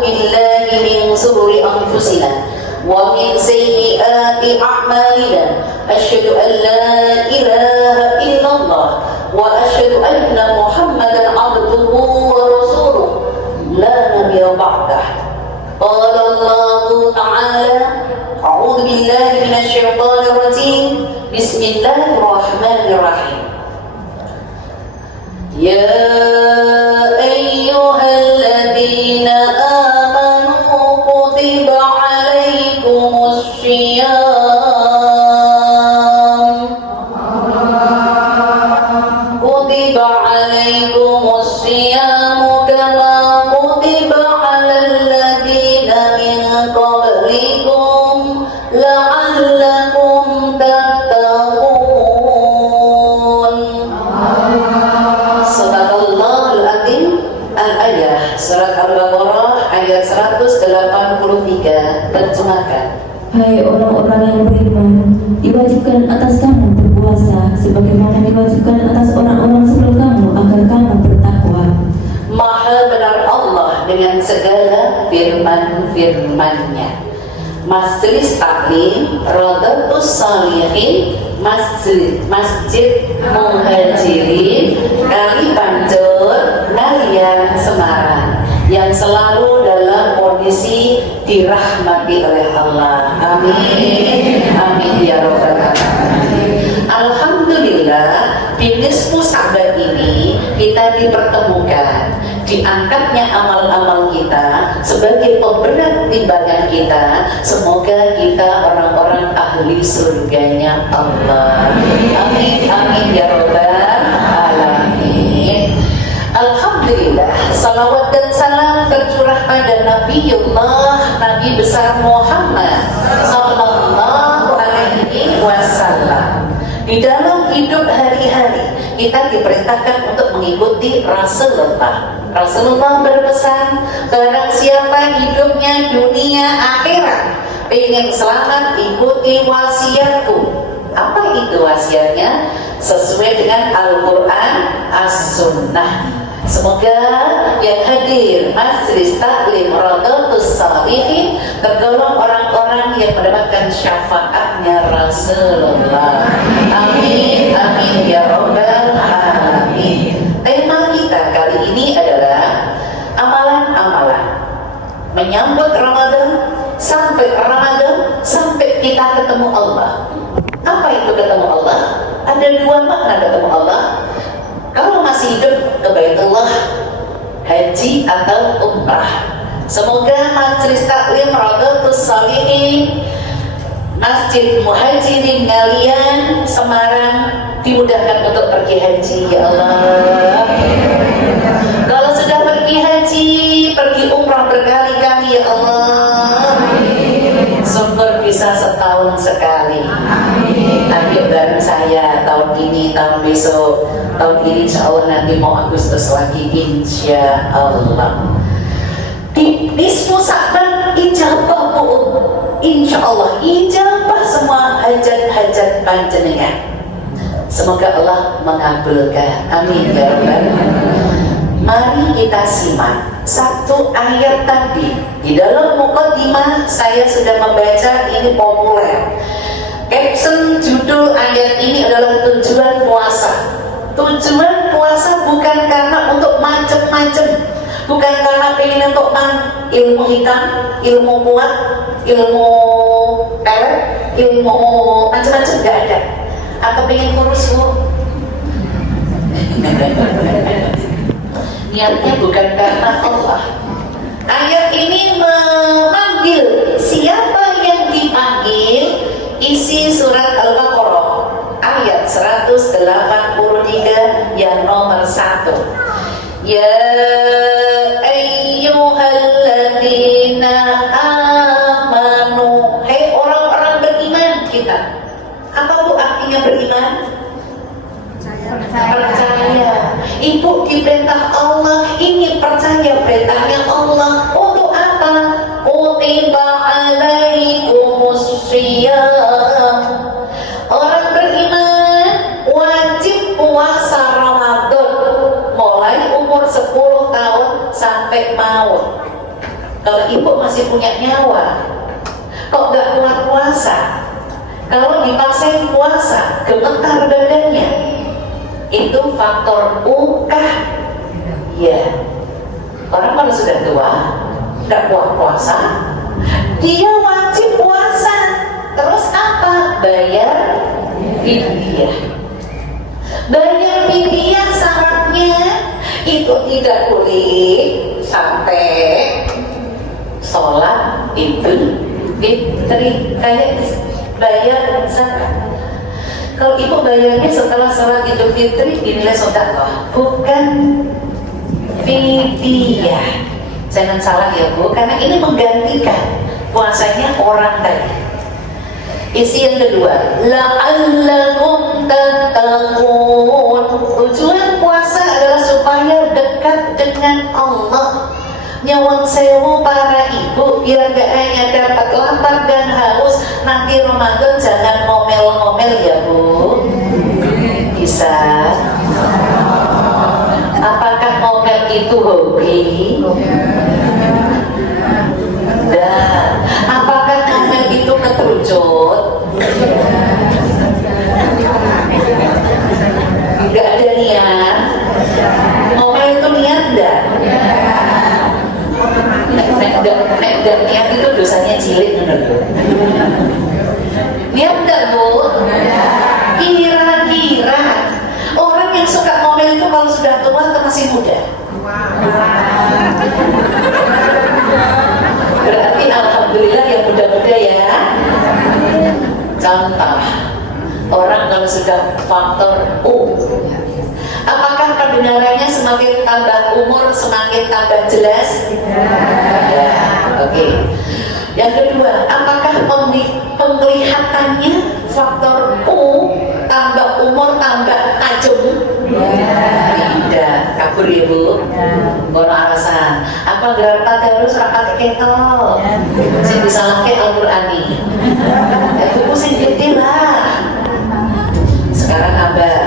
بالله من شرور أنفسنا ومن سيئات أعمالنا أشهد أن لا إله إلا الله وأشهد أن محمدا عبده ورسوله لا نبي بعده. قال الله تعالى أعوذ بالله من الشيطان الرجيم بسم الله الرحمن الرحيم. يا أيها الذين آمنوا كتب عليكم الصيام كما كتب على الذين من قبلكم لعلكم تتقون. Sadaqallahul Azim. Al-Ayah Surat Al-Baqarah ayat 183. Terjemahkan. Hai orang-orang yang beriman, diwajibkan atas kamu berpuasa sebagaimana diwajibkan atas orang-orang sebelum kamu agar kamu bertakwa. Maha benar Allah dengan segala firman-firman-Nya. Majelis Taklim Radatus Salihin, Masjid Muhajirin Kali Pancur Ngalian Semarang yang selalu dalam kondisi dirahmati oleh Allah. Amin. Amin ya rabbal alamin. Alhamdulillah, di nisfu Sa'ban ini kita dipertemukan, diangkatnya amal-amal kita sebagai pemberat timbangan kita. Semoga kita orang-orang ahli surganya Allah. Amin. Amin ya rabbal alamin. Alhamdulillah, salawat dan salam tercurah pada Nabiullah, Nabi besar Muhammad sallallahu alaihi wasallam. Di dalam hidup hari-hari kita diperintahkan untuk mengikuti Rasulullah. Rasulullah berpesan, barang siapa hidupnya dunia akhirat pengen selamat, ikuti wasiatku. Apa itu wasiatnya? Sesuai dengan Al-Quran, As-Sunnah. Semoga yang hadir Majelis Taklim Radatus Salihin tergolong orang-orang yang mendapatkan syafaatnya Rasulullah. Amin. Amin ya rabbal alamin. Tema kita kali ini adalah amalan-amalan menyambut Ramadan, sampai kita ketemu Allah. Apa itu ketemu Allah? Ada dua makna ketemu Allah. Kalau masih hidup ke Baitullah, haji atau umrah. Semoga Majelis Taklim Radatus Salihin, Masjid Muhajirin Ngalian Semarang dimudahkan untuk pergi haji ya Allah. Kalau sudah pergi haji, pergi umrah berkali-kali ya Allah. Syukur bisa setahun sekali. Ayo bareng saya tahun ini, tahun besok, tahun ini insya Allah nanti mau Agustus lagi insya Allah. Di nisfu Sa'ban ijabah bu, insya Allah ijabah semua hajat-hajat panjenengan. Semoga Allah mengabulkan. Amin ya rabbal alamin. Mari kita simak satu ayat tadi. Di dalam muqaddimah saya sudah membaca, ini populer. Caption judul ayat ini adalah tujuan puasa. Tujuan puasa bukan karena untuk macem-macem, bukan karena pengen untuk ilmu hitam, ilmu kuat, ilmu pelet, ilmu macam-macam, gak ada. Atau pengen kurus bu. Niatnya bukan karena Allah. Ayat ini memanggil siapa yang dipanggil. Isi surat Al-Baqarah ayat 183 yang nomor 1. Ya ayyuhalladzina amanu, hai orang-orang beriman kita. Apa bu artinya beriman? Percaya. Ibu diperintah Allah, ini percaya perintahnya Allah. Untuk apa? Kutiba alaikumus shiyam. Orang beriman wajib puasa Ramadan mulai umur 10 tahun sampai maut. Kalau ibu masih punya nyawa, kok nggak kuat puasa? Kalau dipaksain puasa, gemetar badannya. Itu faktor U kah? Ya. Orang kalau sudah tua, nggak kuat puasa, dia wajib puasa. Terus apa? Bayar fidyah. Bayar fidyah syaratnya itu tidak boleh sampai sholat Idul Fitri, kayak bayar zakat. Kalau ibu bayarnya setelah sholat Idul Fitri dinilai sedekah, bukan fidyah. Jangan salah ya Bu, karena ini menggantikan puasanya orang tadi. Isi yang kedua, la'allakum tattaqun. Tujuan puasa adalah supaya dekat dengan Allah. Nyawang sewu para ibu, biar gak hanya dapat lapar dan haus, nanti Ramadan jangan ngomel-ngomel ya Bu. Bisa. Apakah ngomel itu hobi? Dan apakah ngomel itu keterucut? Gak ada niat. Ngomel itu niat enggak? Nek niat itu dosanya cilik menurut. Niat enggak Bu? Kira-kira orang yang suka ngomel itu kalau sudah tua atau masih muda? Berarti alhamdulillah yang muda-muda ya. Contoh, orang kalau sudah faktor U, apakah pendengarannya semakin tambah umur semakin tambah jelas? Ya, oke. Yang kedua, apakah penglihatannya faktor U tambah umur tambah tajam? Tidak, kabur ya Bu. Bono alasan. Apa gerak tadarus rapat ketol? Saya bisa laki Al-Qur'ani. Buku sing gede lah. Sekarang Abah,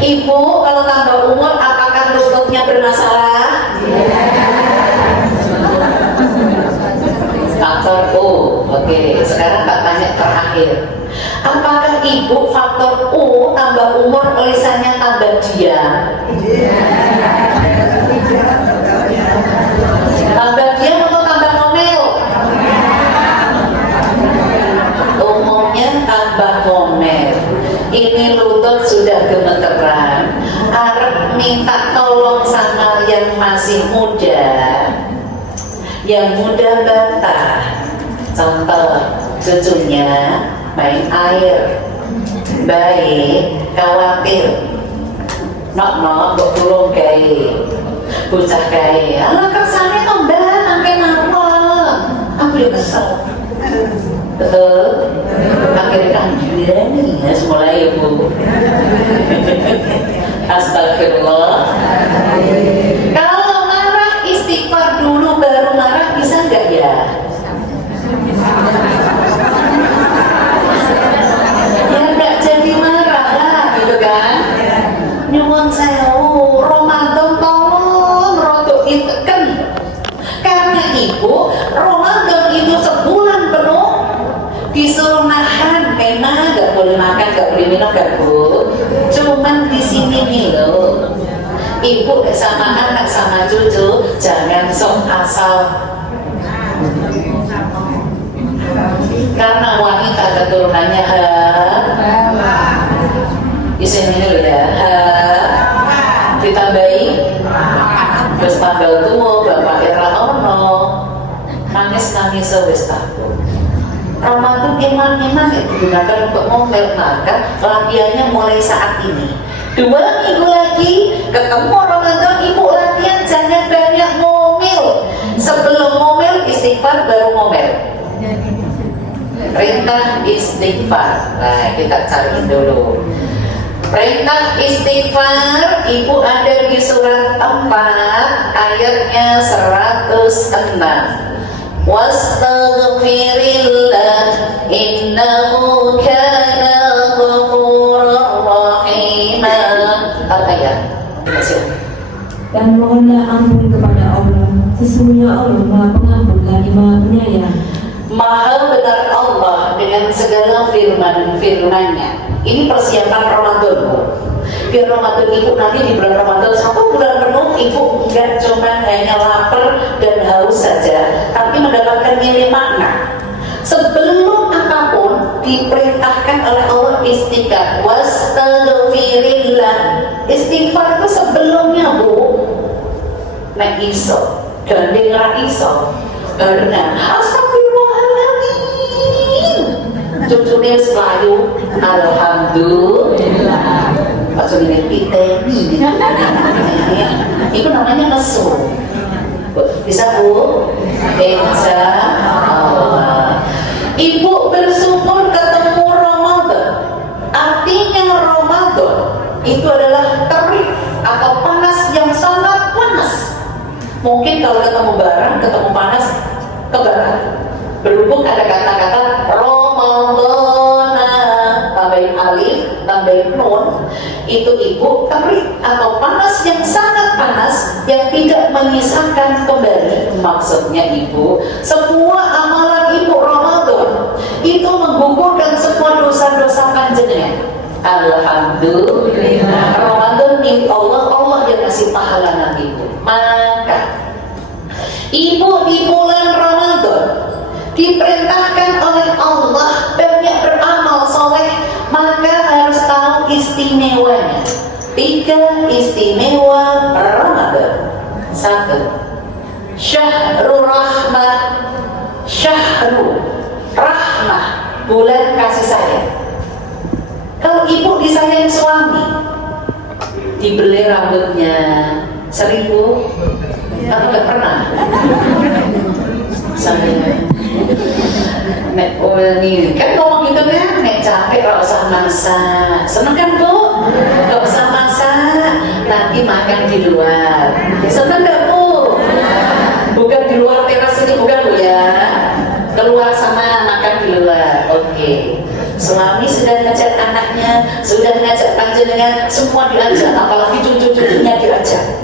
Ibu kalau tambah umur apakah lututnya bermasalah? Faktor U. Oke, sekarang tak tanya terakhir. Apakah ibu faktor U tambah umur lisannya tambah diam? Tambah diam atau tambah ngomel? Umumnya tambah ngomel. Ini lutut sudah gemeteran. Arep minta tolong sama yang masih muda. Yang muda bantah. Contoh cucunya main air, baik khawatir, nok kok turun gaya, bocah gaya, alah kersane tombak sampai mawon, aku udah kesel, betul, akhirnya kan gini ya, mulai ya Bu, astagfirullah. Kalau marah istighfar dulu baru marah bisa nggak ya? Nyuwun sewu, Ramadan tolong rodok diteken. Karena ibu, Ramadan itu sebulan penuh disuruh nahan, memang nggak boleh makan, nggak boleh minum, nggak Bu. Cuman di sini nih loh, ibu sama anak sama cucu jangan sok asal. Karena wanita keturunannya isin ini loh ya, ditambahi terus tanggal tua bapak era ono nangis wis takut. Ramadan iman digunakan untuk ngomel, maka latihannya mulai saat ini. 2 minggu lagi ketemu Ramadan, ibu latihan jangan banyak ngomel. Sebelum ngomel istighfar, baru ngomel. Perintah istighfar. Nah, kita cari dulu. Perintah istighfar ibu ada di surat 4 ayatnya 106. Wastaghfirillah innahu kana ghafurur rahima. Apa ya? Dan mohonlah ampun kepada Allah, sesungguhnya Allah Maha Pengampun lagi Maha benar Allah dengan segala firman-Nya. Ini persiapan Ramadan, Bu. Biar Ramadan ibu nanti di bulan Ramadan 1 bulan penuh ibu enggak cuma hanya lapar dan haus saja, tapi mendapatkan nilai makna. Sebelum apapun diperintahkan oleh Allah istighfar, wastaghfirillah. Istighfar itu sebelumnya, Bu. Nek iso, gandeng ra iso. Karena astagfirullahaladzim. Cucunya selalu alhamdulillah. Maksudnya piteni. Itu namanya nesu. Bisa, Bu? Insya Allah. Ibu bersyukur ketemu Ramadan. Artinya Ramadan itu adalah terik atau panas yang sangat panas. Mungkin kalau ketemu barang, ketemu panas, kebakar. Berhubung ada kata-kata Ramadana, tambahin alif, tambahin nun, itu ibu terik atau panas yang sangat panas yang tidak menyisakan kembali. Maksudnya ibu, semua amalan ibu Ramadan itu menggugurkan semua dosa-dosa panjenengan. Alhamdulillah, Ramadan milik Allah, Allah yang ngasih pahala nanti ibu. Maka ibu di bulan Ramadan diperintahkan oleh Allah banyak beramal soleh, maka harus tahu istimewanya. 3 istimewa Ramadan. 1. Syahrul rahmah. Syahrul rahmah, bulan kasih sayang. Kalau ibu disayang suami, dibeli rambutnya 1000 atau nggak pernah? Sampai nek nih kan ngomong gitu kan, nek capek gak usah masak. Seneng kan, Bu? Gak usah masak, nanti makan di luar. Seneng gak, Bu? Bukan di luar teras ini, bukan, Bu ya. Keluar sana makan di luar. Oke. Suami sudah ngajak anaknya, sudah ngajak panjenengan, semua diajak, apalagi cucu-cucunya diajak.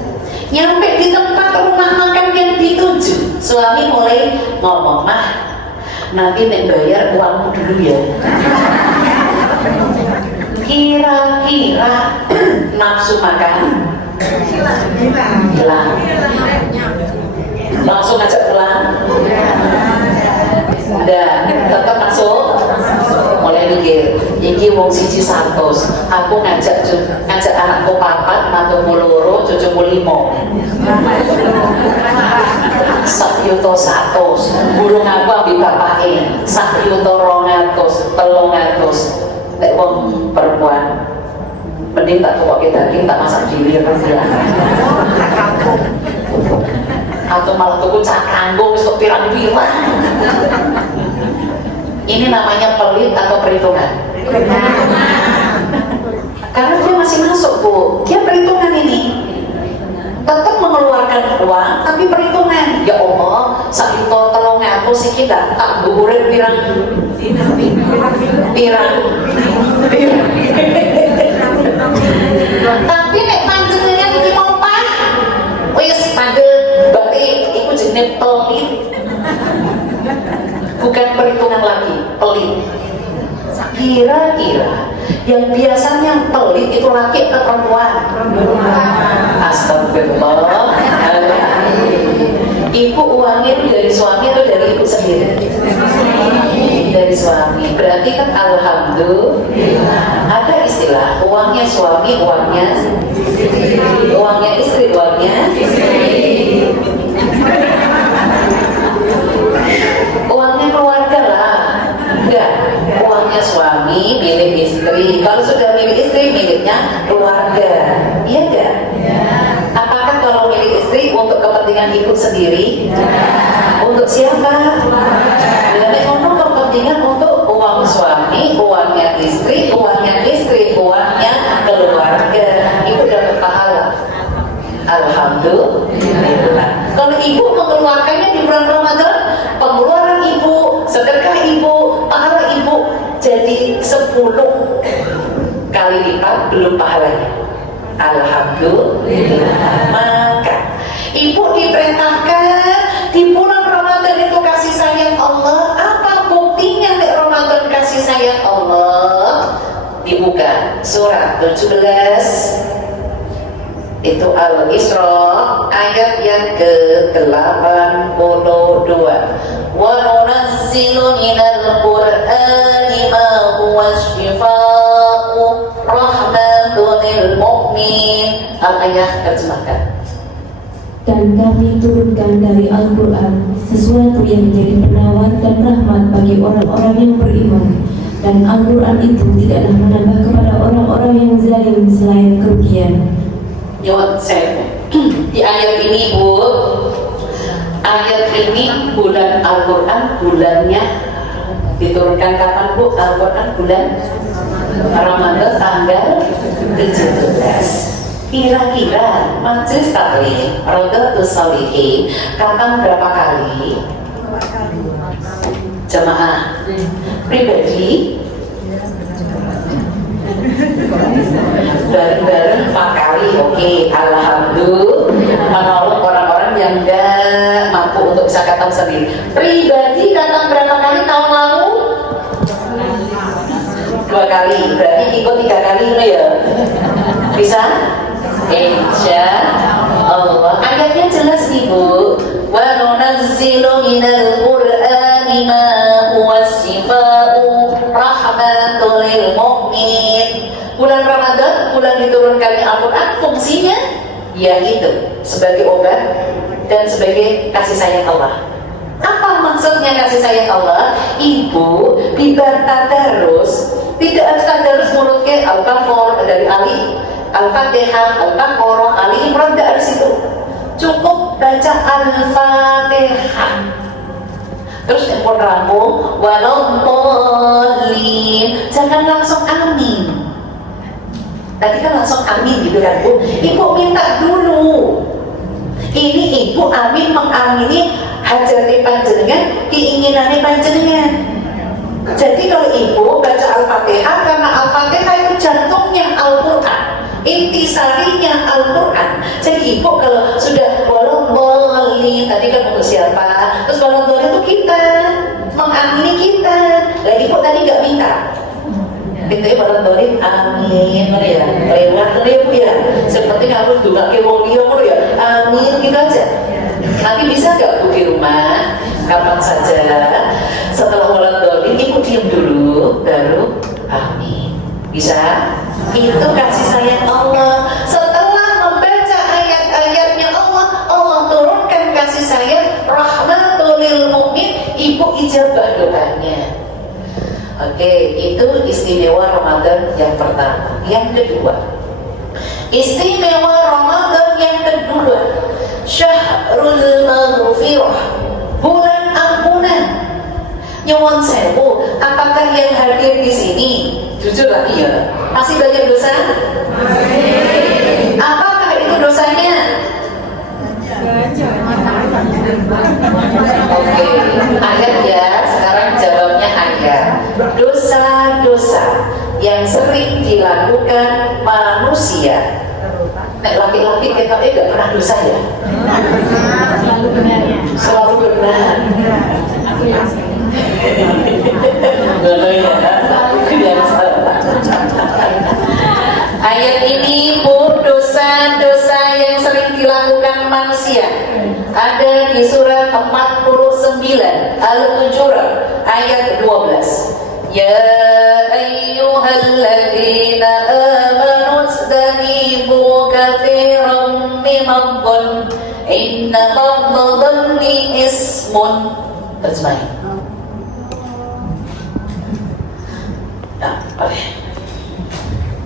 Nyampe di tempat rumah makan yang dituju, suami mulai ngomong, "Mah, nanti nek bayar uangmu dulu ya." Kira-kira nafsu makan hilang. Langsung ngajak pulang. Dan tetap masuk. Mulai mikir, iki wong siji 100, aku ngajak anakku 4, mantuku 2, cucuku 5. 1.100.000, burung aku ambil bapake 1.200.000, 300. Nek wong perempuan mending tak tukoke daging, tak masak dhewe atau malah tuku cak kanggo wis pirang-pirang. Ini namanya pelit atau perhitungan? Karena dia masih masuk, Bu. Dia perhitungan ini. Tetap mengeluarkan uang, tapi perhitungan. Ya Allah, sakito 300 iki tak buburin pirang. Tapi nek panjenengan iki mau pas, wis pandel batik iku jenenge pelit. Bukan perhitungan lagi, pelit. Kira-kira yang biasanya pelit itu laki atau perempuan? Astagfirullah. Ibu uangnya itu dari suami atau dari ibu sendiri? Dari suami. Berarti kan alhamdulillah. Ada istilah uangnya suami, uangnya istri, uangnya uangnya keluarga lah. Enggak, uangnya suami milik istri. Kalau sudah milik istri, miliknya keluarga. Iya enggak? Apakah kalau milik istri untuk kepentingan ibu sendiri? Untuk siapa? Jadi untuk kepentingan untuk uang suami, uangnya istri, uangnya keluarga. Ibu dapat pahala. Alhamdulillah. Kalau ibu mengeluarkannya di bulan Ramadan, pengeluaran ibu, sedekah ibu, pahala ibu jadi 10 kali lipat belum pahalanya. Alhamdulillah. Maka ibu diperintahkan di bulan Ramadan itu kasih sayang Allah. Apa surat 17 itu Al-Isra ayat yang ke-82. Wa nunazzilu minal Qur'ani ma huwa syifaa'u rahmatun lil mu'min. Al-ayat terjemahkan. Dan kami turunkan dari Al-Quran sesuatu yang menjadi penawar dan rahmat bagi orang-orang yang beriman. Dan Al-Quran itu tidaklah menambah kepada orang-orang yang zalim selain kerugian. Jawab saya di ayat ini Bu, ayat ini bulan Al-Quran bulannya diturunkan kapan Bu? Al-Quran bulan Ramadan tanggal 17. Kira-kira Majelis Taklim Rodatus Shalihin kapan berapa kali? Jamaah pribadi bareng-bareng 4 kali. Oke, alhamdulillah menolong orang-orang yang enggak mampu untuk bisa khatam sendiri. Pribadi khatam berapa kali tahun lalu? 2 kali, berarti ikut 3 kali itu ya? Bisa? Insya Allah. Ayatnya jelas nih Bu. Wa nunazzilu minal Qur'ani ma huwa syifaa'u rahmatun lil mu'min. Bulan Ramadan, bulan diturunkannya Al-Quran, fungsinya yaitu sebagai obat dan sebagai kasih sayang Allah. Apa maksudnya kasih sayang Allah? Ibu dibantah terus, tidak harus tadarus mulutnya Al-Baqarah dari Ali, Al-Fatihah, Al-Baqarah, Ali Imran, tidak harus itu. Cukup baca Al-Fatihah. Terus pun rampung, walaupun jangan langsung amin. Tadi kan langsung amin gitu kan Bu. Ibu minta dulu. Ini ibu amin mengamini hajati panjenengan, keinginannya panjenengan. Jadi kalau ibu baca Al-Fatihah, karena Al-Fatihah itu jantungnya Al-Quran, intisarinya Al-Quran. Jadi ibu kalau sudah bolong-bolong tadi kan untuk siapa? Terus bolong-bolong itu kita, mengamini kita. Lah ibu tadi nggak minta. Kita ya bolong-bolong amin ya. Lewat ya Bu ya. Seperti harus juga ke wong liya ya. Amin gitu aja. Nanti bisa nggak Bu di rumah? Kapan saja setelah bolong-bolong ibu diam dulu baru amin. Bisa? Itu kasih sayang Allah. Setelah membaca ayat-ayatnya Allah, Allah turunkan kasih sayang rahmatul lil mu'min, ibu ijabah doanya. Oke, itu istimewa Ramadan yang pertama. Yang kedua, istimewa Ramadan yang kedua, Syahrul Maghfirah, bulan ampunan. Nyuwun sewu, apakah yang hadir di sini jujur lah iya masih banyak dosa? Apakah itu dosanya? Oke, ayat ya. Sekarang jawabnya ayat. Dosa-dosa yang sering dilakukan manusia. Nek laki-laki kita nggak pernah dosa ya? Selalu benar ya? Selalu benar. Aku yang ayat ini Bu, dosa-dosa yang sering dilakukan manusia ada di surat 49 Al-Hujurat ayat 12. Ya ayyuhalladzina amanu istanibu katsiran minadh-dhann inna ba'dadh-dhanni ismun. Terjemahin.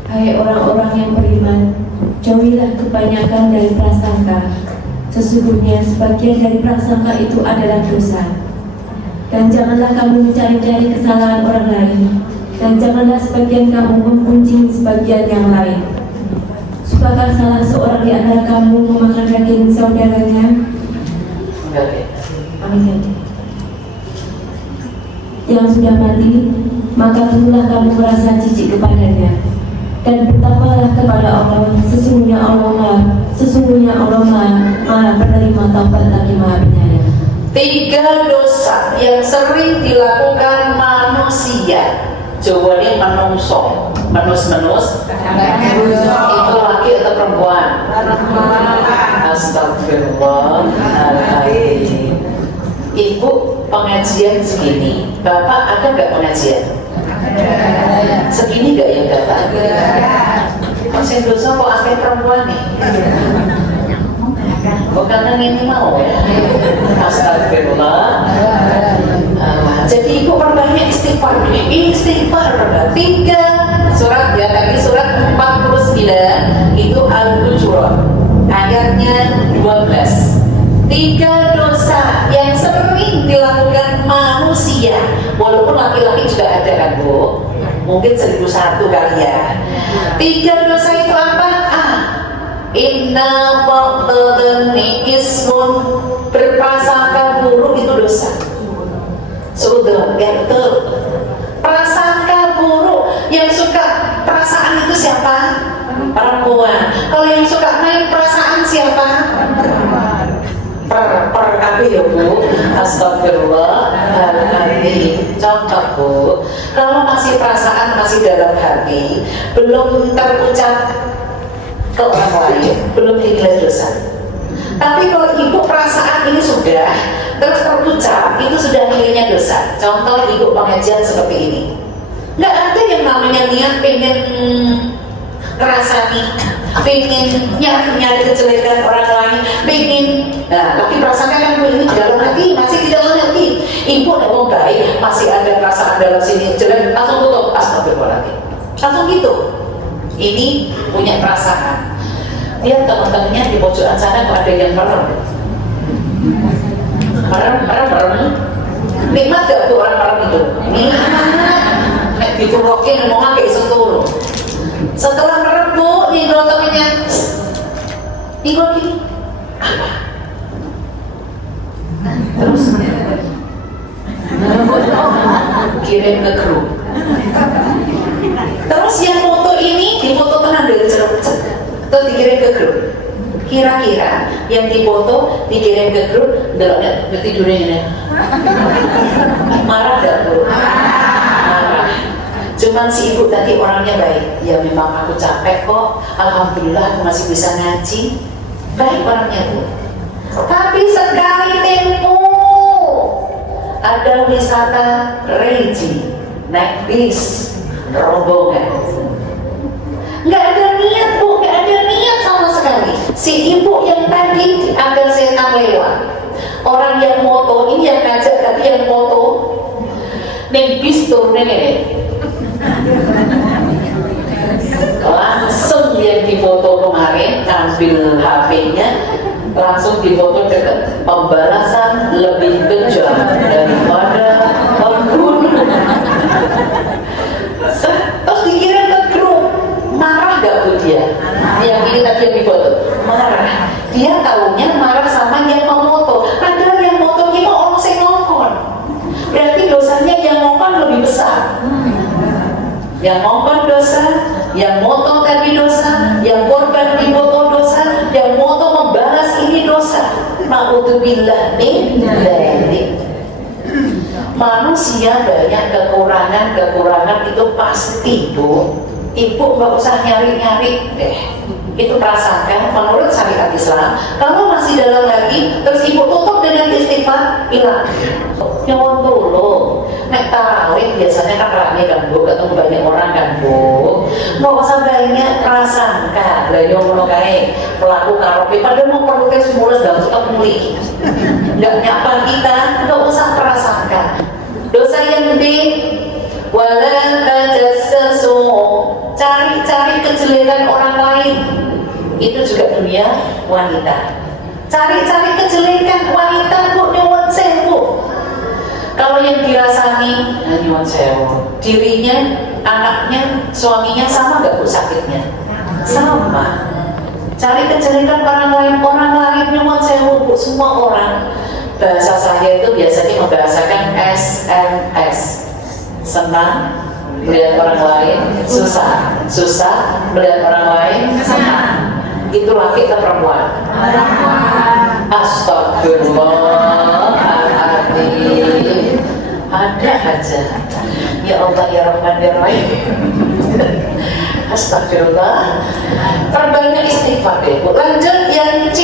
Hai orang-orang yang beriman, jauhilah kebanyakan dari prasangka. Sesungguhnya sebagian dari prasangka itu adalah dosa. Dan janganlah kamu mencari-cari kesalahan orang lain. Dan janganlah sebagian kamu mempunyai sebagian yang lain. Sukakah salah seorang di antara kamu memakan daging saudaranya? Amin. Yang sudah mati, maka tentulah kamu merasa jijik kepadanya. Dan bertakwalah kepada Allah. Sesungguhnya Allah Maha penerima taubat lagi Maha penyayang. 3 dosa yang sering dilakukan manusia. Jawa ini menungso, menus-menus. Itu laki atau perempuan? Astagfirullahaladzim. Ibu pengajian segini, bapak ada nggak pengajian? Segini nggak ya bapak? Masih dosa kok akhirnya perempuan nih? Bukan ini mau ya? Astagfirullah. Jadi ibu perbanyak istighfar. Istighfar 3 surat ya, tadi surat 49 itu Al-Hujurat ayatnya 12. 3 dosa yang sering dilakukan manusia, walaupun laki-laki juga ada kan Bu, mungkin 1001 kali ya. 3 dosa itu apa? Inna ba'dadani ismun, berprasangka buruk itu dosa. Sudah, betul. Prasangka buruk, yang suka perasaan itu siapa? Perempuan. Kalau yang suka main perasaan siapa? Per apa ya Bu? Astagfirullahaladzim. Contoh Bu, kalau masih perasaan masih dalam hati, belum terucap ke orang lain, belum dinilai dosa. Tapi kalau ibu perasaan ini sudah terus terucap, itu sudah nilainya dosa. Contoh ibu pengajian seperti ini, nggak ada yang namanya niat pengen ngerasani, pengen nyari kejelekan orang lain, pengen. Nah, tapi perasaan kan ini di dalam hati, masih di dalam hati. Ibu udah mau baik, masih ada perasaan dalam sini jelek, langsung tutup. Astagfirullahaladzim. Langsung gitu. Ini punya perasaan. Dia teman-temannya di pojokan sana kok ada yang merem. Merem. Nikmat gak tuh orang merem itu? Nikmat. Nek diturokin ngomong kayak sentuh. Setelah merem Bu, nih temennya tinggal gini. Apa? Terus kirim ke grup. Terus yang foto ini difoto tenang dari jeruk atau dikirim ke grup. Kira-kira yang difoto dikirim ke grup, nggak tidurnya ini. Marah gak Bu? Marah. Cuman si ibu tadi orangnya baik. Ya memang aku capek kok. Alhamdulillah aku masih bisa ngaji. Baik orangnya Bu. Tapi sekali tempo ada wisata religi, naik bis, rombongan. Nggak ada niat Bu, nggak ada niat sama sekali. Si ibu yang tadi ada setan lewat. Orang yang moto, ini yang ngajak tapi yang moto, neng bis turun nenek. Langsung yang difoto kemarin, ambil HP-nya, langsung difoto dekat. Pembalasan lebih kejam daripada pembunuh. Terus dikirim ke grup. Marah gak Bu dia? Yang ini tadi yang difoto marah. Dia tahunya marah sama yang memoto. Padahal yang moto ini orang sing ngongkon. Berarti dosanya yang ngongkon lebih besar. Yang ngongkon dosa, yang moto tadi dosa, yang korban difoto dosa, yang moto membalas ini dosa. Ma'udzubillah min dzalik. Manusia banyak kekurangan itu pasti Bu. Ibu nggak usah nyari-nyari deh. Itu prasangka menurut syariat Islam. Kalau masih dalam hati, terus ibu tutup dengan istighfar, hilang. Nyuwun dulu. Nek tarawih biasanya kan rame kan Bu, ketemu banyak orang kan Bu. Nggak usah banyak prasangka. Lah yo ngono kae pelaku karaoke padahal mau protes mulus dalam suka muli. Nggak nyapa kita, nggak usah prasangka. Dosa yang gede, wala tajassasu, cari-cari kejelekan orang lain. Itu juga dunia wanita. Cari-cari kejelekan wanita Bu, nyuwun sewu. Kalau yang dirasani, nyuwun sewu, dirinya, anaknya, suaminya sama nggak Bu sakitnya? Sama. Cari kejelekan orang lain nyuwun sewu Bu, semua orang. Bahasa saya itu biasanya membahasakan SMS. Senang melihat orang lain, susah melihat orang lain, senang. Itu laki atau perempuan? Astagfirullahaladzim. ada aja. Ya Allah ya Rahman ya Rahim. Astagfirullah. Perbanyak istighfar deh Bu. Lanjut yang C,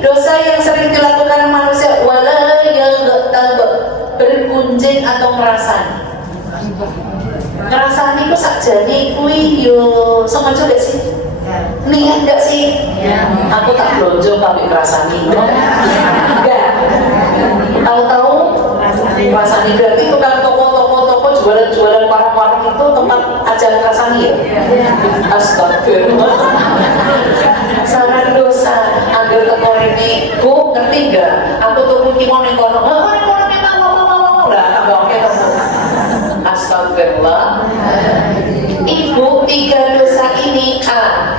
dosa yang sering dilakukan manusia, wala yaghtab, bergunjing atau merasani. Ngerasani itu sakjane kuwi yo sengaja gak sih? Niat gak sih? Aku tak blonjo tapi ngerasani. Enggak. Tahu-tahu ngerasani berarti itu kan toko jualan warung-warung itu tempat ajaran ngerasani ya? Astagfirullah. Saran dosa ambil teko ini, Bu ngerti gak? Aku tuku kimono ning kono. Mau lah tambah oke to. Astagfirullah. Ibu, 3 dosa ini: A,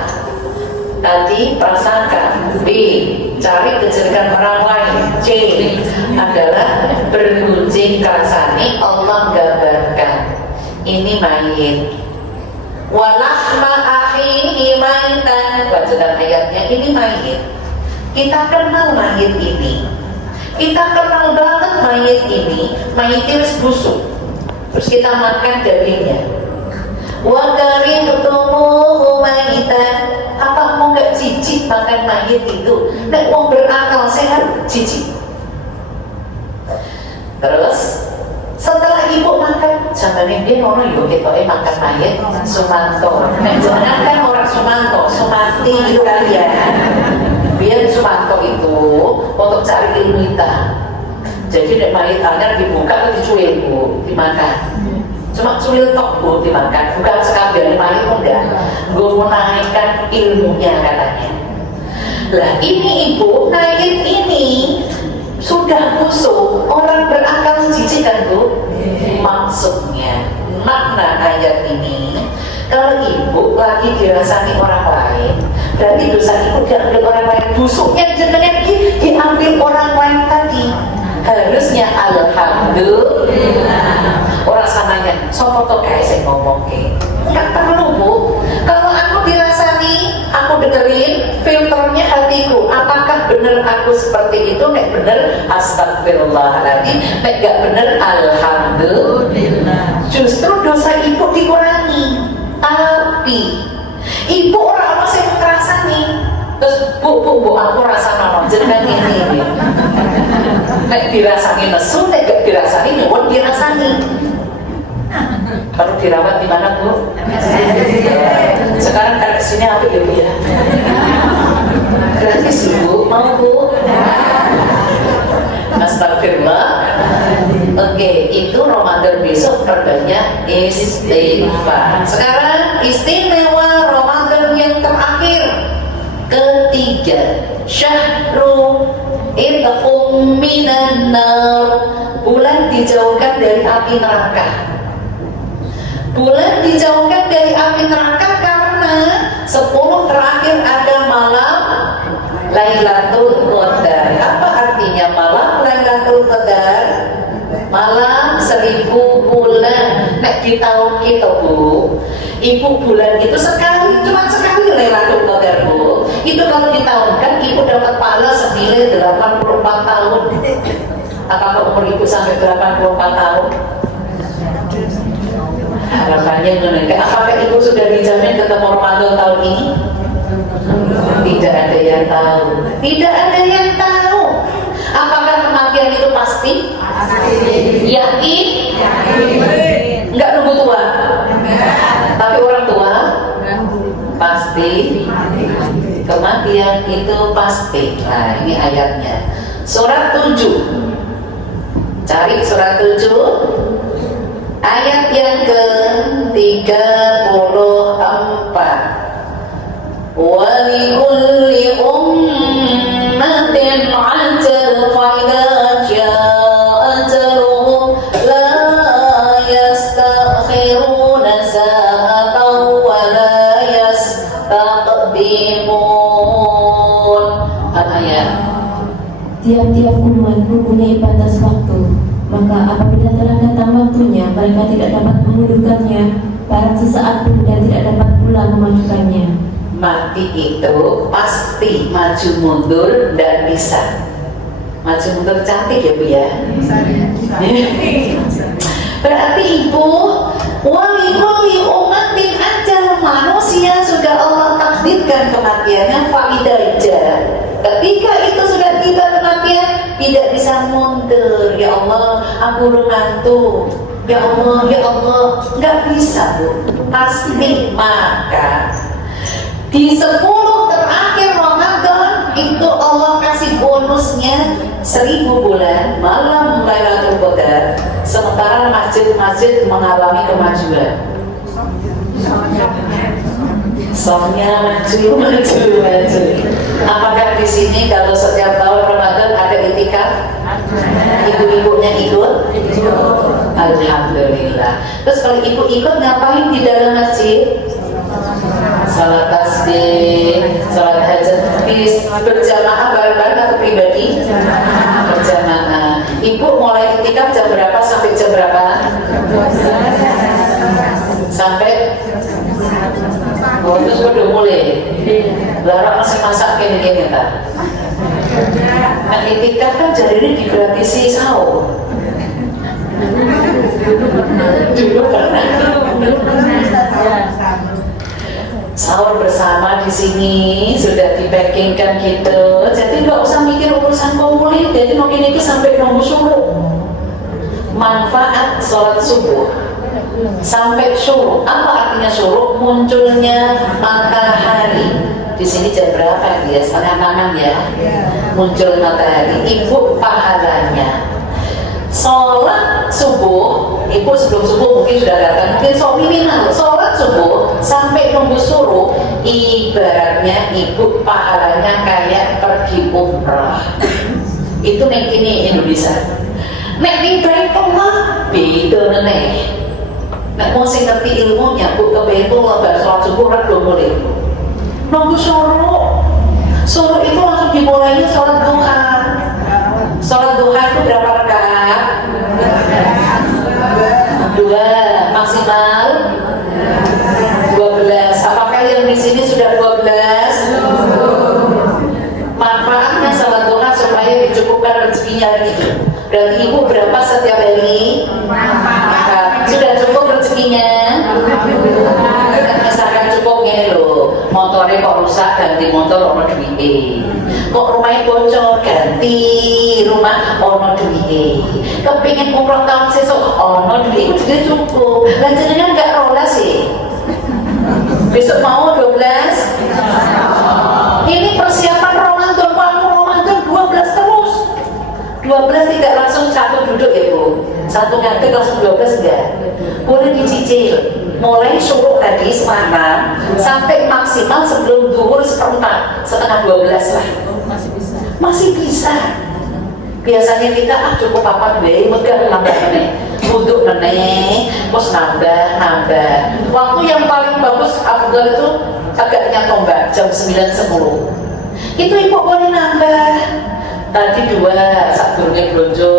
tadi prasangka; B, cari kejelekan orang lain; C, adalah bergunjing kerasani. Allah gambarkan ini mayit. Walahma akhihi maitan, bacaan ayatnya ini mayit. Kita kenal mayit ini, kita kenal banget mayit ini. Mayitnya harus busuk, terus kita makan dagingnya. Wa karihtumu maitan, apa mau nggak jijik makan mayit itu? Nek wong berakal sehat jijik. Terus setelah ibu makan, jangan dia orang yuk kita makan mayit Sumanto. Nek jangan kan orang Sumanto, Sumanti itu kalian. Biar Sumanto itu untuk cari ilmu kita. Jadi nek mayit anyar dibuka atau dicuil Bu, dimakan. Cuma cuil tok Bu dimakan, bukan sekalian mayit enggak. Gue menaikkan ilmunya katanya. Lah ini ibu, mayit ini sudah busuk, orang berakal jijik kan Bu? Maksudnya, makna ayat ini, kalau ibu lagi dirasani orang lain, berarti dosa ibu diambil orang lain, busuknya jenengnya diambil orang lain tadi. Harusnya alhamdulillah. Orang sananya, sopo to kayak saya ngomong ke, nggak perlu Bu. Kalau aku dirasani, aku dengerin filternya hatiku, apakah benar aku seperti itu? Nek benar, astagfirullahaladzim. Nek gak benar, alhamdulillah. Justru dosa ibu dikurangi. Tapi ibu orang masih ngerasani, terus bu aku rasa nama jenengan ini. Nek dirasani nesu, nek gak dirasani nyuwun dirasani. Kalau dirawat di mana Bu? Sekarang kan kesini apa ya Bu ya? Gratis Bu, mau Bu? Astagfirullah. Oke, itu Ramadan besok perbanyak istighfar. Sekarang istimewa Ramadan yang terakhir, ketiga, Syahrul Idhum minan nar, bulan dijauhkan dari api neraka. Bulan dijauhkan dari api neraka karena 10 terakhir ada malam Lailatul Qadar. Apa artinya malam Lailatul Qadar? Malam 1000 bulan. Nek di tahun kita Bu, ibu bulan itu sekali, cuma sekali Lailatul Qadar Bu. Itu kalau ditahunkan ibu dapat pahala senilai 84 tahun. Apakah umur ibu sampai 84 tahun? Harapannya menengah. Apakah ibu sudah dijamin ketemu Ramadan tahun ini? Tidak ada yang tahu. Tidak ada yang tahu. Apakah kematian itu pasti? Yakin? Enggak nunggu tua. Tapi orang tua pasti. Kematian itu pasti. Nah ini ayatnya. Surat 7. Cari surat 7. Ayat yang ke-34. Wa likulli ummatin ajal fa idza jaa ajaluhum la yastakhiruna sa'atan wa la yastaqdimun. Ayat. Tiap-tiap umat mempunyai batas waktu. Maka apabila telah datang waktunya, mereka tidak dapat mengundurkannya, barang sesaat pun dan tidak dapat pula memajukannya. Mati itu pasti, maju mundur dan bisa. Maju mundur cantik ya Bu ya. Berarti ibu, wali umatin ajal, manusia sudah Allah takdirkan kematiannya faidaja. Ketika itu sudah tiba kematian, tidak bisa mundur. Ya Allah, aku ngantuk. Ya Allah, nggak bisa Bu. Pasti. Maka di 10 terakhir Ramadan itu Allah kasih bonusnya 1000 bulan malam Lailatul Qadar. Sementara masjid-masjid mengalami kemajuan. Soalnya maju. Apakah di sini kalau setiap tahun Ramadan ada itikaf? Ibu-ibunya ikut? Alhamdulillah. Terus kalau ibu ikut ngapain di dalam masjid? Salat tasbih, salat hajat, berjamaah bareng-bareng atau pribadi? Berjamaah. Ibu mulai itikaf jam berapa sampai jam berapa? Sampai terus udah mulai. Larang masih masak gini-gini kan? Nah itikaf kan jadi ini digratisi sahur. Dulu pernah. Sahur bersama di sini sudah dipackingkan gitu, jadi nggak usah mikir urusan komuli. Jadi mungkin itu sampai nunggu subuh. Manfaat sholat subuh sampai syuruk. Apa artinya syuruk? Munculnya matahari. Di sini jam berapa ya? Setengah 6 ya. Muncul matahari. Ibu pahalanya. Sholat subuh, ibu sebelum subuh mungkin sudah datang, mungkin minimal sholat subuh sampai nunggu suruh, ibaratnya ibu pahalanya kayak pergi umrah. Itu nek ini Indonesia. Nek ning Baitullah beda meneh. Nek mau sing ngerti ilmunya, bu ke Baitullah bar sholat subuh ra boleh. Nunggu suruh. Suruh itu langsung dimulainya sholat duha. Sholat duha itu berapa rakaat? 2, maksimal 12. Apakah yang di sini sudah 12? Manfaatnya sholat duha supaya dicukupkan rezekinya hari itu. Berarti ibu berapa setiap hari? Sudah cukup rezekinya? Misalkan cukup gini loh, motornya kok rusak ganti motor ono duit. Kok rumahnya bocor ganti rumah ono duit. Kepingin umroh tahun sesuk ono duit itu juga cukup. Dan jenengan nggak rola sih. Besok mau 12. Ini persiapan Ramadan, waktu Ramadan 12 terus. 12 tidak langsung satu duduk ya Bu. Satu ngadeg langsung 12 enggak. Boleh dicicil. Mulai syuruk tadi semalam sampai maksimal sebelum duhur 1/4, setengah 12 lah. Masih bisa. Biasanya kita cukup apa deh, megah nambah meneh, untuk meneh, terus nambah. Waktu yang paling bagus afdal itu agaknya tombak jam 9.10. Itu ibu boleh nambah. Tadi 2, sadurunge blonjo,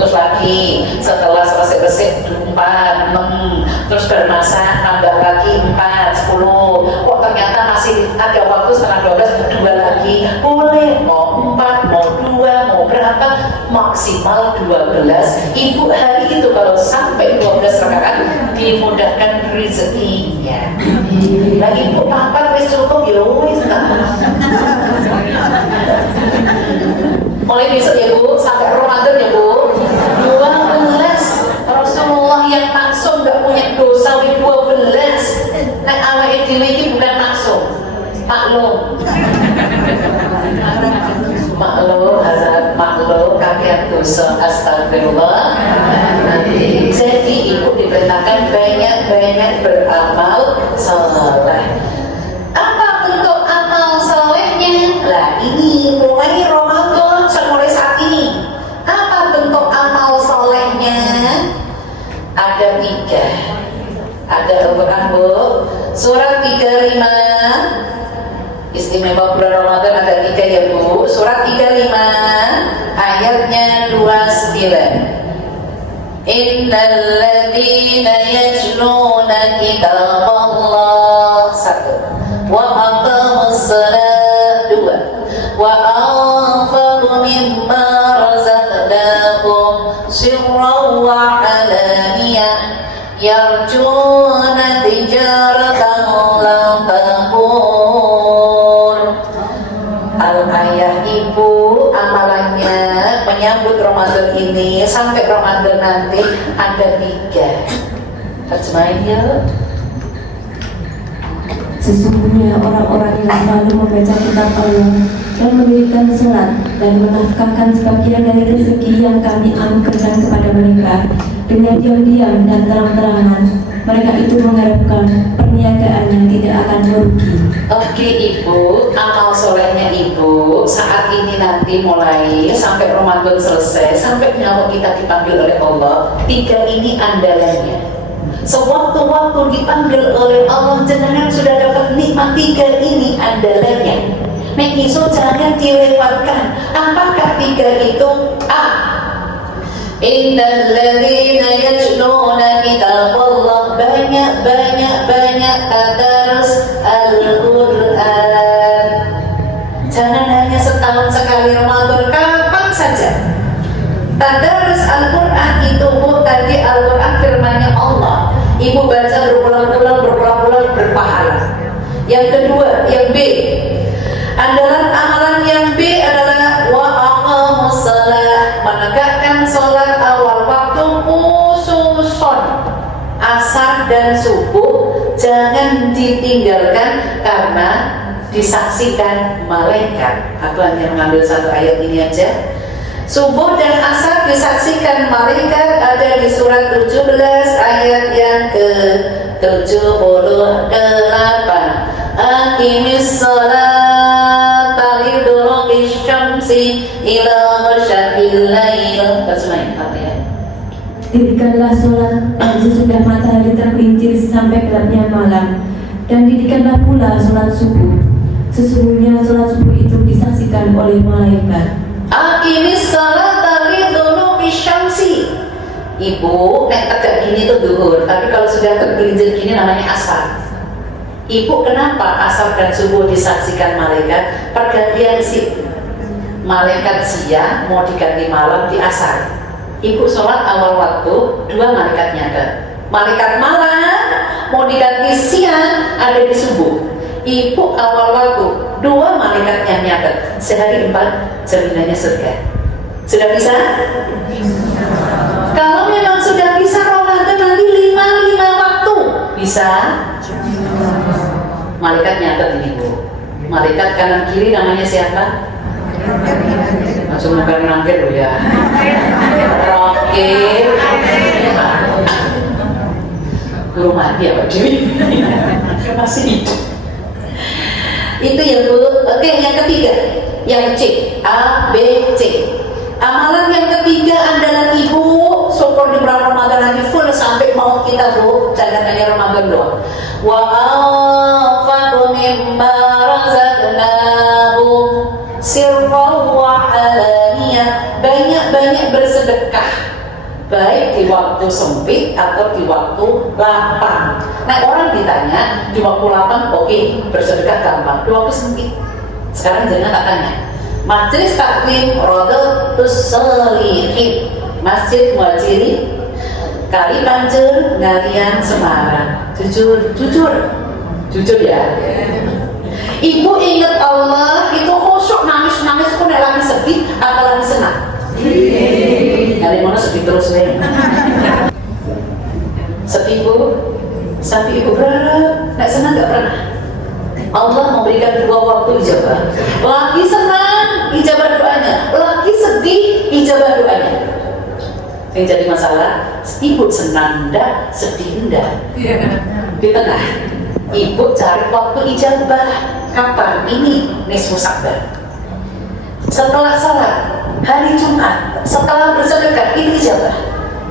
terus lagi setelah selesai bersih 4, 6, terus bermasak nambah lagi 4, 10. Kok ternyata masih ada waktu setengah 12, 2 lagi. Boleh, mau 4, mau 2, mau berapa, maksimal 12. Ibu hari itu kalau sampai 12 rakaat dimudahkan rezekinya. Lagi ibu papat wis cukup ya wis. Mulai besok ya Bu, sampai Ramadan ya Bu. 12. Rasulullah yang maksum gak punya dosa 12. Nek awake dhewe iki bukan maksum. Maklum, maklum kakek dosa, astagfirullah. Jadi ibu diperintahkan banyak beramal saleh. Apa bentuk amal salehnya? Lah ini mulai Ramadan, mulai saat ini. Apa bentuk amal salehnya? Ada 3. Ada Al-Quran Bu, surat 35. Istimewa bulan Ramadan ada 3 ya Bu. Surat 35 ayatnya 29. Innal ladzina yajnuna kitaballah 1 wa aqamus shalah 2 wa anfaqu mimma razaqnahum sirran wa alaniyah yarjuna tijaratan lan tabur. Ayah ibu amalannya menyambut Ramadan ini sampai Ramadan nanti ada 3. Terjemahin yuk. Sesungguhnya orang-orang yang selalu membaca kitab Allah dan mendirikan sholat dan menafkahkan sebagian dari rezeki yang kami anugerahkan kepada mereka dengan diam-diam dan terang-terangan, mereka itu mengharapkan perniagaan yang tidak akan merugi. Oke ibu, amal solehnya ibu saat ini nanti mulai sampai Ramadan selesai, sampai nyawa kita dipanggil oleh Allah, 3 ini andalannya. Sewaktu-waktu dipanggil oleh Allah, jenengan sudah dapat nikmat 3 ini andalannya. Nek iso jangan dilewatkan. Apakah 3 itu? A. Innal ladzina yatluna kitaballah, banyak tadarus Al-Qur'an. Jangan hanya setahun sekali Ramadan, kapan saja. Tadarus Al-Quran itu tadi Al-Quran firmannya Allah. Ibu baca berulang-ulang berpahala. Yang kedua, yang B, amalan yang B adalah wa aqamus shalah, menegakkan sholat awal waktu khususon asar dan subuh jangan ditinggalkan karena disaksikan malaikat. Aku hanya mengambil 1 ayat ini aja. Subuh dan asar disaksikan malaikat, ada di surat 17 ayat yang ke-78. Aqimis sholata liduluki syamsi ila ghasaqil lail. Terjemahin apa ya? Dirikanlah sholat dan sesudah matahari tergelincir sampai gelapnya malam, dan dirikanlah pula sholat subuh. Sesungguhnya sholat subuh itu disaksikan oleh malaikat. Aqimis sholata liduluki syamsi. Ibu nek tegak gini tuh duhur, tapi kalau sudah tergelincir gini namanya asar. Ibu kenapa asar dan subuh disaksikan malaikat? Pergantian sih. Malaikat siang mau diganti malam di asar. Ibu sholat awal waktu, 2 malaikatnya ada. Malaikat malam mau diganti siang ada di subuh. Ibu awal waktu, 2 malaikatnya nyatet. Sehari 4 jaminannya surga. Sudah bisa? Kalau memang sudah bisa Ramadan nanti 5 waktu bisa. Malaikat nyatet ini Bu. Malaikat kanan kiri namanya siapa? Langsung bukan nangkir loh ya. Oke. Guru mati ya Pak Dewi. Masih hidup. Itu ya Bu. Oke, yang ketiga, yang C, A, B, C. Amalan yang ketiga andalan ibu, syukur di bulan Ramadan nanti full sampai mau kita Bu, jangan hanya Ramadan doang. Wa anfaqu mimma razaqnahu sirran wa alaniyah, banyak bersedekah, baik di waktu sempit atau di waktu lapang. Nah orang ditanya di waktu lapang oke, bersedekah gampang, di waktu sempit. Sekarang jangan tak tanya. Majelis Taklim Rodotus Solihin, Masjid Muhajirin Kali Pancur, Ngalian, Semarang. Jujur ya. Ibu ingat Allah itu khusyuk, nangis pun lagi sedih apalagi senang. Dari mana sedih terus nih? Sedih Bu, sampai ibu berharap, nggak senang nggak pernah. Allah memberikan 2 waktu ijabah. Lagi senang, ijabah doanya. Lagi sedih, ijabah doanya. Yang jadi masalah, ibu senang enggak, sedih enggak. Di tengah, ibu cari waktu ijabah. Kapan? Ini nisfu Sya'ban. Setelah salat, hari Jumat, setelah bersedekah, ini ijabah.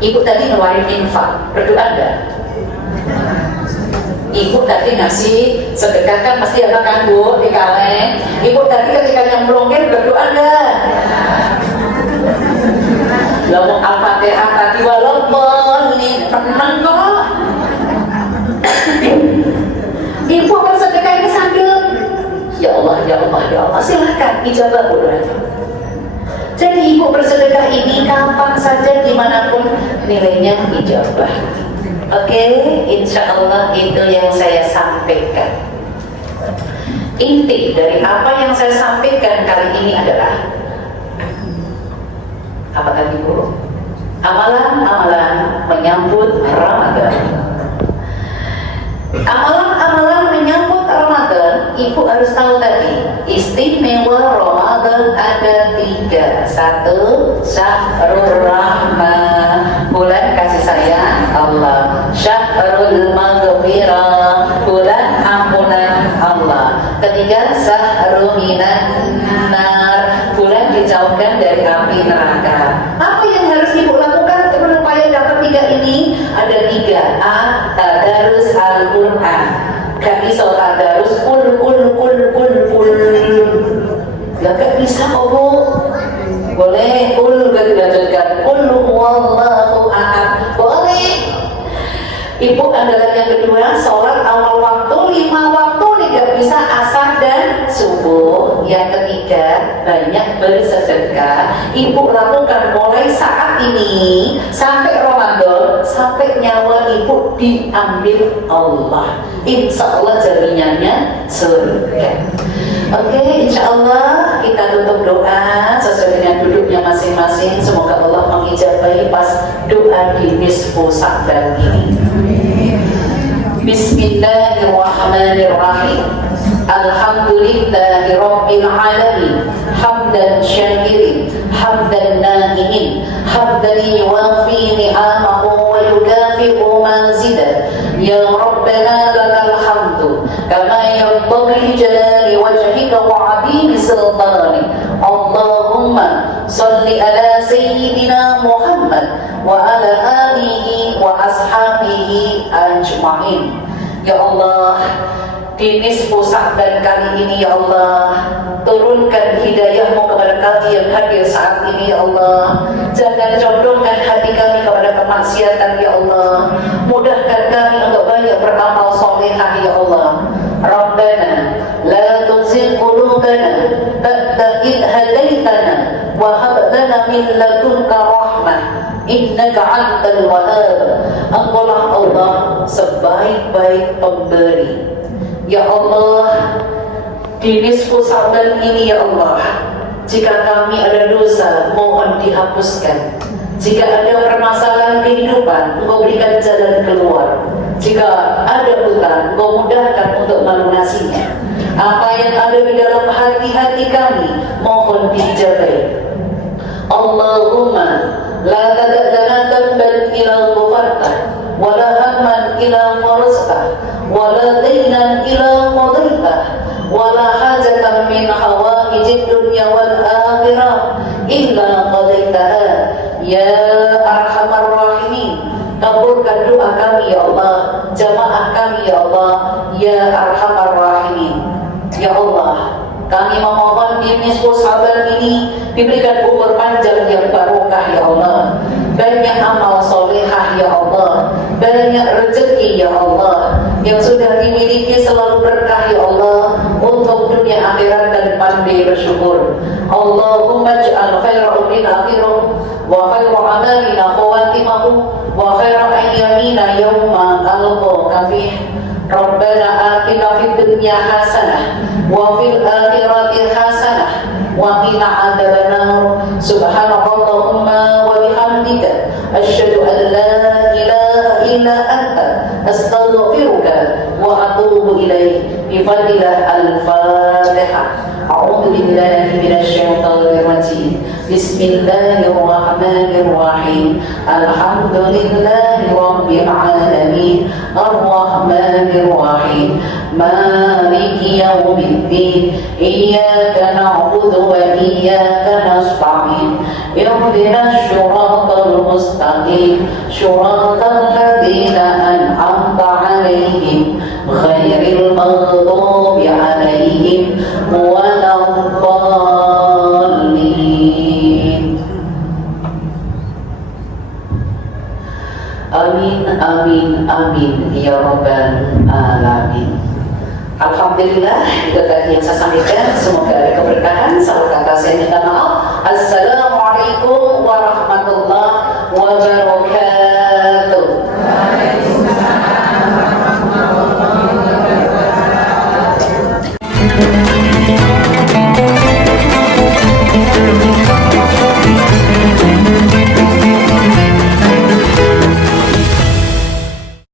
Ibu tadi ngeluarin infak, berdoa enggak? Ibu tadi ngasih sedekah kan pasti ada kan Bu di kaleng. Ibu tadi ketika nyemplungin berdoa enggak? Ngomong Al-Fatihah tadi walaupun ini tenang kok. Ibu bersedekah ini sambil ya Allah silahkan ijabah doa. Jadi ibu bersedekah ini kapan saja dimanapun nilainya ijabah. Oke, insya Allah itu yang saya sampaikan. Inti dari apa yang saya sampaikan kali ini adalah apa tadi Bu? Amalan-amalan menyambut Ramadan. Amalan-amalan menyambut Ramadan, Ibu harus tahu tadi istimewa Ramadan ada 3. 1, Syahrul Rahmah, bulan kasih sayang Allah. Syahrul Maghfirah, bulan ampunan Allah. Ketiga, Syahrul Minan Nar, bulan dijauhkan dari api neraka. Apa yang harus Ibu lakukan supaya dapat 3 ini? Ada 3. A, tadarus Al-Quran. Gak bisa tadarus kul. Gak bisa kok Bu. Boleh kul gak dilanjutkan kul huwallahu ahad. Boleh. Ibu andalan yang kedua, sholat awal waktu 5 waktu, tidak bisa asar dan subuh. Yang ketiga, banyak bersedekah. Ibu lakukan mulai saat ini sampai Ramadan, sampai nyawa ibu diambil Allah. Insya Allah jaminannya surga. Oke, insya Allah kita tutup doa sesuai dengan duduknya masing-masing. Semoga Allah mengijabahi pas doa di nisfu Sa'ban ini. Bismillahirrahmanirrahim. Alhamdulillahi Rabbil Alamin. Hamdan syakirin, hamdan na'imin, hamdan yuwafi ni'amahu wa yudafi'u mazidah. Ya Rabbana lakal hamdu kama yanbaghi jalali wajhika wa 'azimi sultani. Allahumma salli ala sayyidina Muhammad wa ala alihi wa ashabihi ajma'in. Ya Allah, di nisfu Sa'ban kali ini ya Allah, turunkan hidayah-Mu kepada kami yang hadir saat ini ya Allah. Jangan condongkan hati kami kepada kemaksiatan ya Allah. Mudahkan kami untuk banyak beramal solehah ya Allah. Rabbana la tuzigh qulubana ba'da idh hadaitana wa hab lana min ladunka rahmah innaka antal wahhab. Engkaulah Allah sebaik-baik pemberi. Ya Allah, di nisfu Sa'ban ini ya Allah, jika kami ada dosa, mohon dihapuskan. Jika ada permasalahan kehidupan, Engkau berikan jalan keluar. Jika ada hutang, Engkau mudahkan untuk melunasinya. Apa yang ada di dalam hati-hati kami, mohon dijabai. Allahumma la tada' lana damban ila ghafartah wa la hamman ila farastah wa la daynan ila qadaitah wa la hajatan min hawaijid dunya wal akhirah illa qadaitaha ya arhamar rahimin. Kabulkan doa kami ya Allah, jamaah kami ya Allah, ya arhamar rahimin. Ya Allah, kami memohon di nisfu Sa'ban ini diberikan umur panjang yang barokah ya Allah, banyak amal solehah ya Allah, banyak rezeki ya Allah, yang sudah dimiliki selalu berkah ya Allah, untuk dunia akhirat dan pandai bersyukur. Allahumma ja'al khaira umrina akhirah wa khaira amalina khawatimahu wa khaira ayyamina yawma alqaka fih. Rabbana atina fid dunya hasanah wa fil akhirati hasanah wa qina adzabannar. Subhanallahumma wa bihamdika asyhadu an la ilaha illa anta astaghfiruka wa atubu ilaik. Bifadillah al-Fatihah. A'udzu billahi minasy syaithanir rajim. Bismillahirrahmanirrahim. Alhamdulillahi rabbil alamin. Ar-Rahmanir Rahim. Maliki yaumiddin. Iyyaka na'budu wa iyyaka nasta'in. Ihdinas siratal mustaqim. Siratal ladzina an'amta 'alaihim ghairil maghdubi 'alaihim waladdallin. Amin, amin, amin ya rabbal alamin. Alhamdulillah, itu tadi yang saya sampaikan. Semoga ada keberkahan. Salah kata saya minta maaf. Assalamualaikum warahmatullahi wabarakatuh.